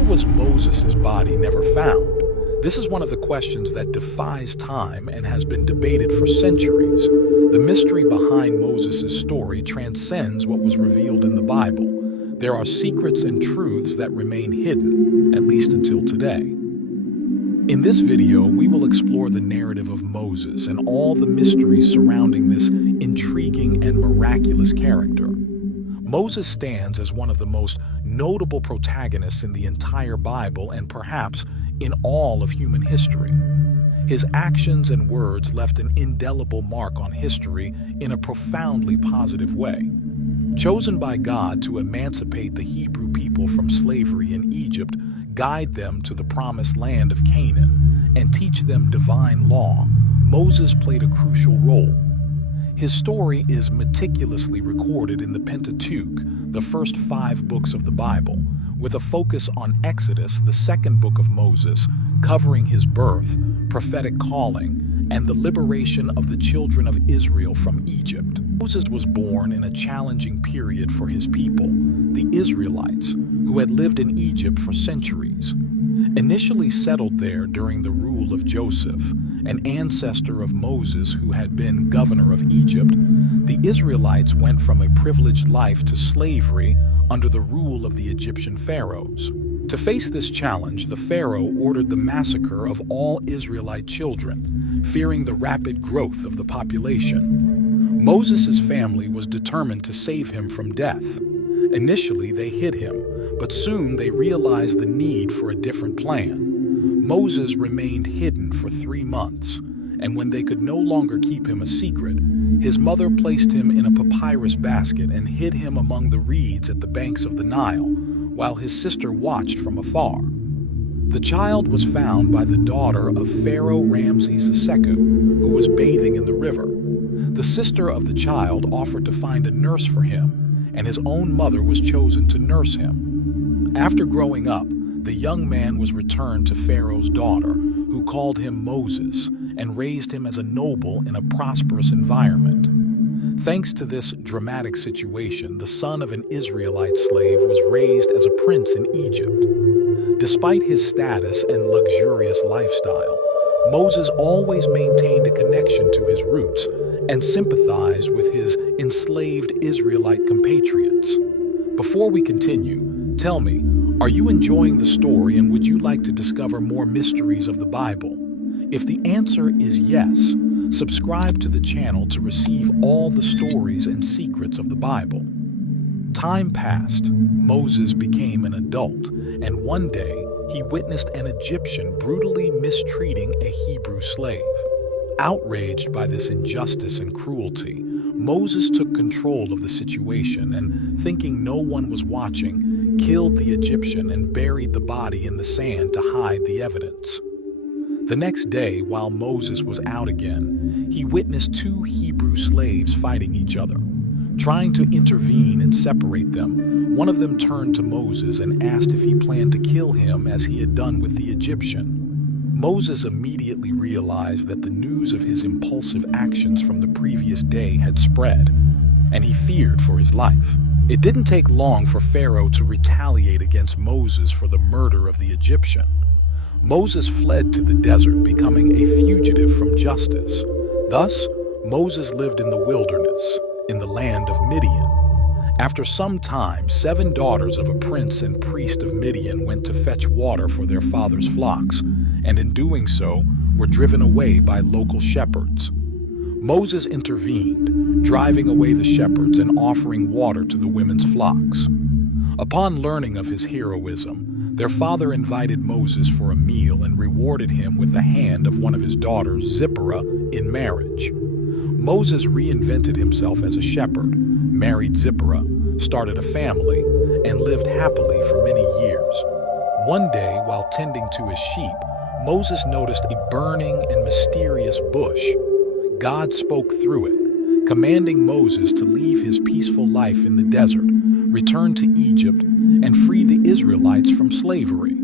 why was Moses' body never found? This is one of the questions that defies time and has been debated for centuries. The mystery behind Moses' story transcends what was revealed in the Bible. There are secrets and truths that remain hidden, at least until today. In this video, we will explore the narrative of Moses and all the mysteries surrounding this intriguing and miraculous character. Moses stands as one of the most notable protagonists in the entire Bible and perhaps in all of human history. His actions and words left an indelible mark on history in a profoundly positive way. Chosen by God to emancipate the Hebrew people from slavery in Egypt, guide them to the promised land of Canaan, and teach them divine law, Moses played a crucial role. His story is meticulously recorded in the Pentateuch, the first 5 books of the Bible, with a focus on Exodus, the second book of Moses, covering his birth, prophetic calling, and the liberation of the children of Israel from Egypt. Moses was born in a challenging period for his people, the Israelites, who had lived in Egypt for centuries. Initially settled there during the rule of Joseph, an ancestor of Moses who had been governor of Egypt, the Israelites went from a privileged life to slavery under the rule of the Egyptian pharaohs. To face this challenge, the pharaoh ordered the massacre of all Israelite children, fearing the rapid growth of the population. Moses' family was determined to save him from death. Initially, they hid him, but soon they realized the need for a different plan. Moses remained hidden for 3 months, and when they could no longer keep him a secret, his mother placed him in a papyrus basket and hid him among the reeds at the banks of the Nile, while his sister watched from afar. The child was found by the daughter of Pharaoh Ramses II, who was bathing in the river. The sister of the child offered to find a nurse for him, and his own mother was chosen to nurse him. After growing up, the young man was returned to Pharaoh's daughter, who called him Moses and raised him as a noble in a prosperous environment. Thanks to this dramatic situation, the son of an Israelite slave was raised as a prince in Egypt. Despite his status and luxurious lifestyle, Moses always maintained a connection to his roots and sympathized with his enslaved Israelite compatriots. Before we continue, tell me, are you enjoying the story and would you like to discover more mysteries of the Bible? If the answer is yes, subscribe to the channel to receive all the stories and secrets of the Bible. Time passed, Moses became an adult, and one day he witnessed an Egyptian brutally mistreating a Hebrew slave. Outraged by this injustice and cruelty, Moses took control of the situation and, thinking no one was watching, killed the Egyptian and buried the body in the sand to hide the evidence. The next day, while Moses was out again, he witnessed 2 Hebrew slaves fighting each other. Trying to intervene and separate them, one of them turned to Moses and asked if he planned to kill him as he had done with the Egyptian. Moses immediately realized that the news of his impulsive actions from the previous day had spread, and he feared for his life. It didn't take long for Pharaoh to retaliate against Moses for the murder of the Egyptian. Moses fled to the desert, becoming a fugitive from justice. Thus, Moses lived in the wilderness, in the land of Midian. After some time, 7 daughters of a prince and priest of Midian went to fetch water for their father's flocks, and in doing so, were driven away by local shepherds. Moses intervened, driving away the shepherds and offering water to the women's flocks. Upon learning of his heroism, their father invited Moses for a meal and rewarded him with the hand of one of his daughters, Zipporah, in marriage. Moses reinvented himself as a shepherd, married Zipporah, started a family, and lived happily for many years. One day, while tending to his sheep, Moses noticed a burning and mysterious bush. God spoke through it, commanding Moses to leave his peaceful life in the desert, return to Egypt, and free the Israelites from slavery.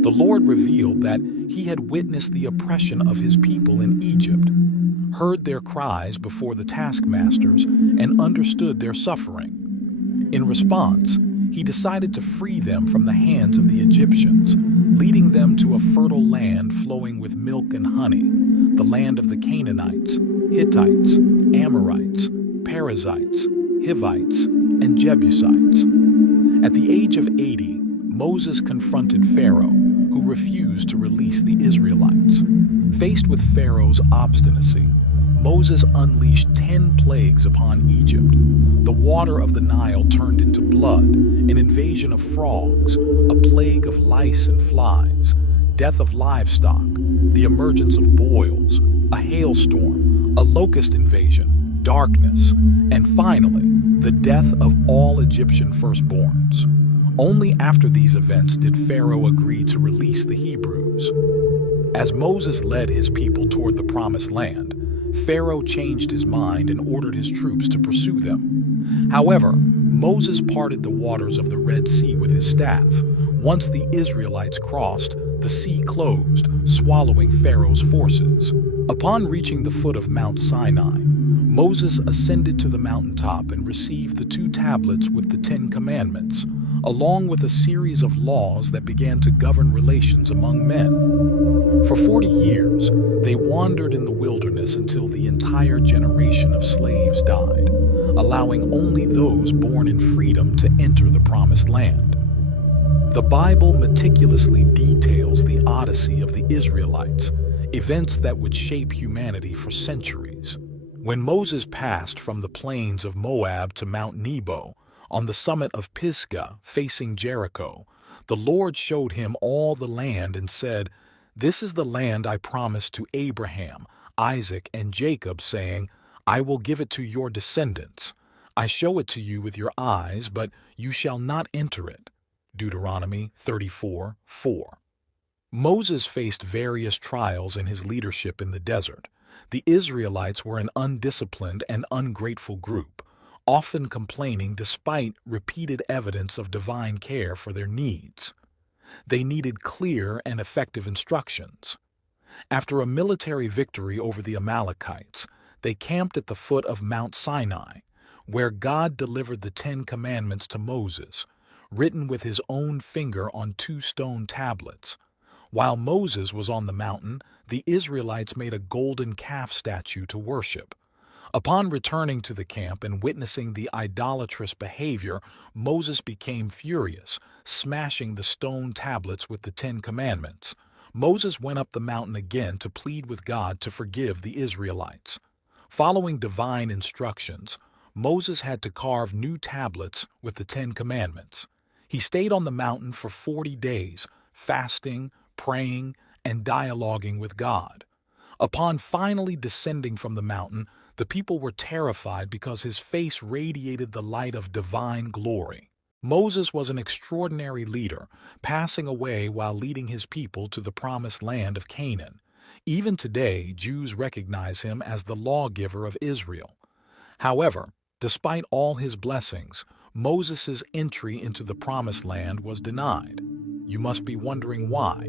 The Lord revealed that he had witnessed the oppression of his people in Egypt, heard their cries before the taskmasters, and understood their suffering. In response, he decided to free them from the hands of the Egyptians, leading them to a fertile land flowing with milk and honey, the land of the Canaanites, Hittites, Amorites, Perizzites, Hivites, and Jebusites. At the age of 80, Moses confronted Pharaoh, who refused to release the Israelites. Faced with Pharaoh's obstinacy, Moses unleashed 10 plagues upon Egypt. The water of the Nile turned into blood, an invasion of frogs, a plague of lice and flies, death of livestock, the emergence of boils, a hailstorm, a locust invasion, darkness, and finally, the death of all Egyptian firstborns. Only after these events did Pharaoh agree to release the Hebrews. As Moses led his people toward the Promised Land, Pharaoh changed his mind and ordered his troops to pursue them. However, Moses parted the waters of the Red Sea with his staff. Once the Israelites crossed, the sea closed, swallowing Pharaoh's forces. Upon reaching the foot of Mount Sinai, Moses ascended to the mountaintop and received the 2 tablets with the 10 commandments, along with a series of laws that began to govern relations among men. For 40 years, they wandered in the wilderness until the entire generation of slaves died, allowing only those born in freedom to enter the Promised Land. The Bible meticulously details the odyssey of the Israelites, events that would shape humanity for centuries. When Moses passed from the plains of Moab to Mount Nebo, on the summit of Pisgah, facing Jericho, the Lord showed him all the land and said, "This is the land I promised to Abraham, Isaac, and Jacob, saying, I will give it to your descendants. I show it to you with your eyes, but you shall not enter it." Deuteronomy 34:4. Moses faced various trials in his leadership in the desert. The Israelites were an undisciplined and ungrateful group, often complaining despite repeated evidence of divine care for their needs. They needed clear and effective instructions. After a military victory over the Amalekites, they camped at the foot of Mount Sinai, where God delivered the 10 Commandments to Moses, written with his own finger on 2 stone tablets. While Moses was on the mountain, the Israelites made a golden calf statue to worship. Upon returning to the camp and witnessing the idolatrous behavior, Moses became furious, smashing the stone tablets with the 10 Commandments. Moses went up the mountain again to plead with God to forgive the Israelites. Following divine instructions, Moses had to carve new tablets with the 10 Commandments. He stayed on the mountain for 40 days, fasting, praying, and dialoguing with God. Upon finally descending from the mountain, the people were terrified because his face radiated the light of divine glory. Moses was an extraordinary leader, passing away while leading his people to the promised land of Canaan. Even today, Jews recognize him as the lawgiver of Israel. However, despite all his blessings, Moses' entry into the promised land was denied. You must be wondering why.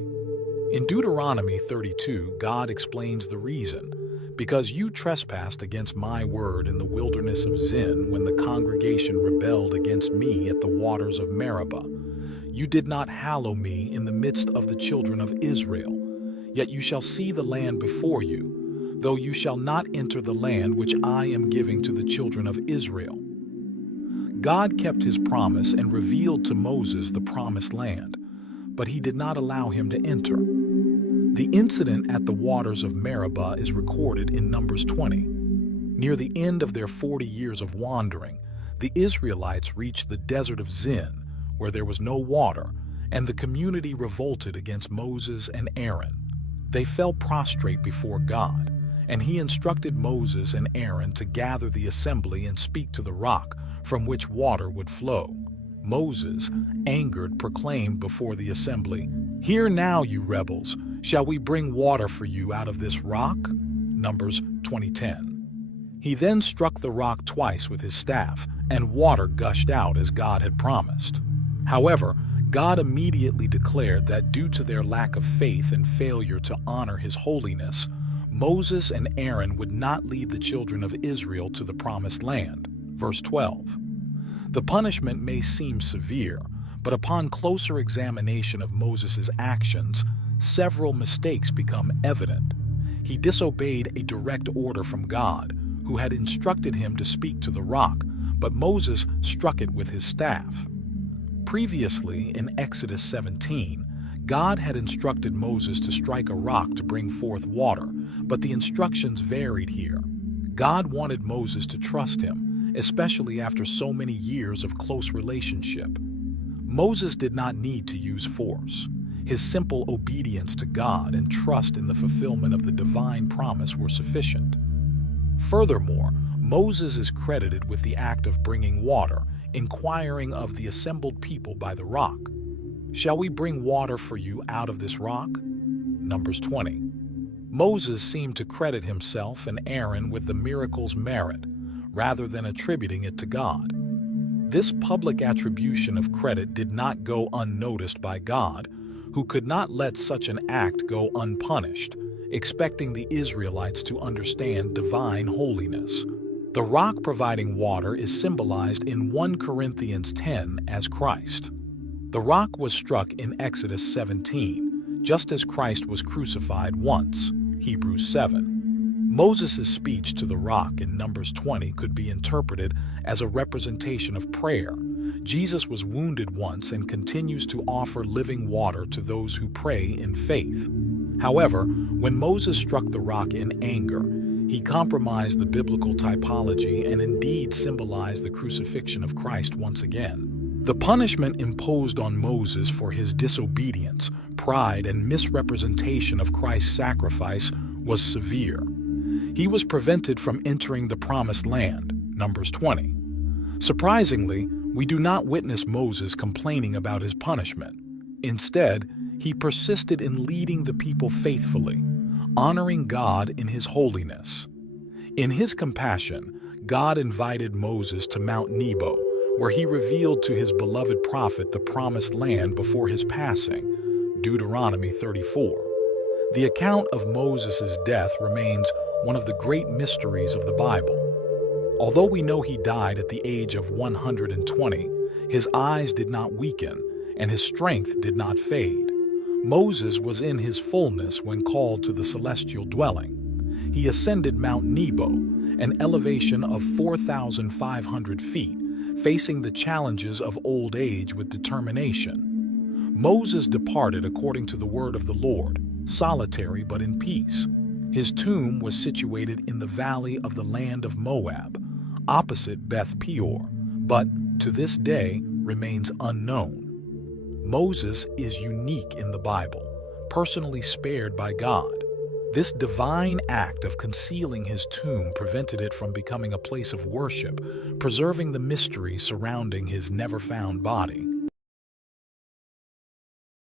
In Deuteronomy 32, God explains the reason. "Because you trespassed against my word in the wilderness of Zin when the congregation rebelled against me at the waters of Meribah. You did not hallow me in the midst of the children of Israel. Yet you shall see the land before you, though you shall not enter the land which I am giving to the children of Israel." God kept his promise and revealed to Moses the promised land, but he did not allow him to enter. The incident at the waters of Meribah is recorded in Numbers 20. Near the end of their 40 years of wandering, the Israelites reached the desert of Zin, where there was no water, and the community revolted against Moses and Aaron. They fell prostrate before God, and he instructed Moses and Aaron to gather the assembly and speak to the rock from which water would flow. Moses, angered, proclaimed before the assembly, "Hear now, you rebels, shall we bring water for you out of this rock?" Numbers 20:10. He then struck the rock twice with his staff, and water gushed out as God had promised. However, God immediately declared that due to their lack of faith and failure to honor his holiness, Moses and Aaron would not lead the children of Israel to the promised land. Verse 12. The punishment may seem severe, but upon closer examination of Moses' actions, several mistakes become evident. He disobeyed a direct order from God, who had instructed him to speak to the rock, but Moses struck it with his staff. Previously, in Exodus 17, God had instructed Moses to strike a rock to bring forth water, but the instructions varied here. God wanted Moses to trust him, especially after so many years of close relationship. Moses did not need to use force. His simple obedience to God and trust in the fulfillment of the divine promise were sufficient. Furthermore, Moses is credited with the act of bringing water, inquiring of the assembled people by the rock. "Shall we bring water for you out of this rock?" Numbers 20. Moses seemed to credit himself and Aaron with the miracle's merit, rather than attributing it to God. This public attribution of credit did not go unnoticed by God, who could not let such an act go unpunished, expecting the Israelites to understand divine holiness. The rock providing water is symbolized in 1 Corinthians 10 as Christ. The rock was struck in Exodus 17, just as Christ was crucified once, Hebrews 7. Moses' speech to the rock in Numbers 20 could be interpreted as a representation of prayer. Jesus was wounded once and continues to offer living water to those who pray in faith. However, when Moses struck the rock in anger, he compromised the biblical typology and indeed symbolized the crucifixion of Christ once again. The punishment imposed on Moses for his disobedience, pride, and misrepresentation of Christ's sacrifice was severe. He was prevented from entering the promised land, Numbers 20. Surprisingly, we do not witness Moses complaining about his punishment. Instead, he persisted in leading the people faithfully, honoring God in his holiness. In his compassion, God invited Moses to Mount Nebo, where he revealed to his beloved prophet the promised land before his passing, Deuteronomy 34. The account of Moses' death remains one of the great mysteries of the Bible. Although we know he died at the age of 120, his eyes did not weaken, and his strength did not fade. Moses was in his fullness when called to the celestial dwelling. He ascended Mount Nebo, an elevation of 4,500 feet, facing the challenges of old age with determination. Moses departed according to the word of the Lord, solitary but in peace. His tomb was situated in the valley of the land of Moab, opposite Beth Peor, but to this day remains unknown. Moses is unique in the Bible, personally spared by God. This divine act of concealing his tomb prevented it from becoming a place of worship, preserving the mystery surrounding his never-found body.